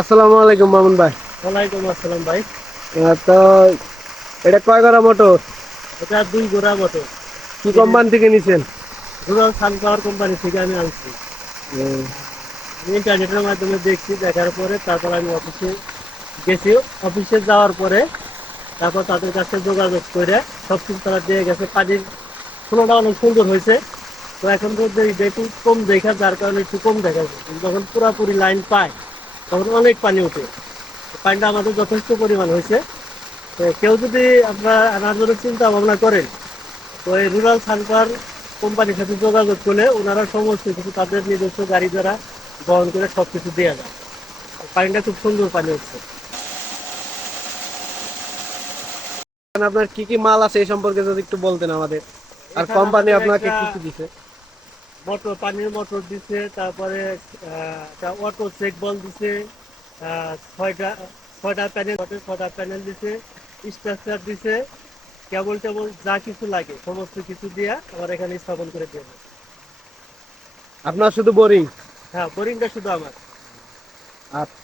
আসসালামু আলাইকুম মামুন ভাই। ওয়ালাইকুম আসসালাম ভাই। তো এটা কয় করা মোটর? এটা দুই গোড়া মতো কি কোম্পানি থেকে নিছেন? রুরাল সানফ্লাওয়ার কোম্পানি থেকে আমি আনছি। আমি ইন্টারনেটের মাধ্যমে দেখছি দেখার পরে তারপর আমি অফিসে গেছি। অফিসে যাওয়ার পরে তারপর তাদের কাছে যোগাযোগ করে সব কিছু তারা দিয়ে গেছে। পানির ফ্লোটা অনেক সুন্দর হয়েছে। তো এখন পর্যন্ত একটু কম দেখা যার কারণে একটু কম দেখা যায়। যখন পুরাপুরি লাইন পায় তখন অনেক পানি ওঠে। পানিটা আমাদের যথেষ্ট পরিমাণ হয়েছে। তো কেউ যদি আপনার আনার জন্য চিন্তা ভাবনা করেন তো এই রুরাল সানফার কোম্পানির সাথে যোগাযোগ করলে ওনারা সমস্ত কিছু তাদের নিজস্ব গাড়ি দ্বারা বহন করে সব কিছু দেওয়া যায় পানিটা খুব সুন্দর পানি হচ্ছে। আপনার কি কি মাল আছে এই সম্পর্কে যদি একটু বলতেন আমাদের। আর কোম্পানি আপনাকে কি কি দিছে? মোটর পানির মোটর দিছে তারপরে একটা অটো চেক বল দিছে ছয়টা ছয়টা প্যানেল ছয়টা প্যানেল দিছে স্ট্রাকচার দিছে কেবল টেবল যা কিছু লাগে সমস্ত কিছু দিয়া আমার এখানে স্থাপন করে দিয়ে আপনার শুধু বোরিং হ্যাঁ বোরিংটা শুধু আমার। আচ্ছা।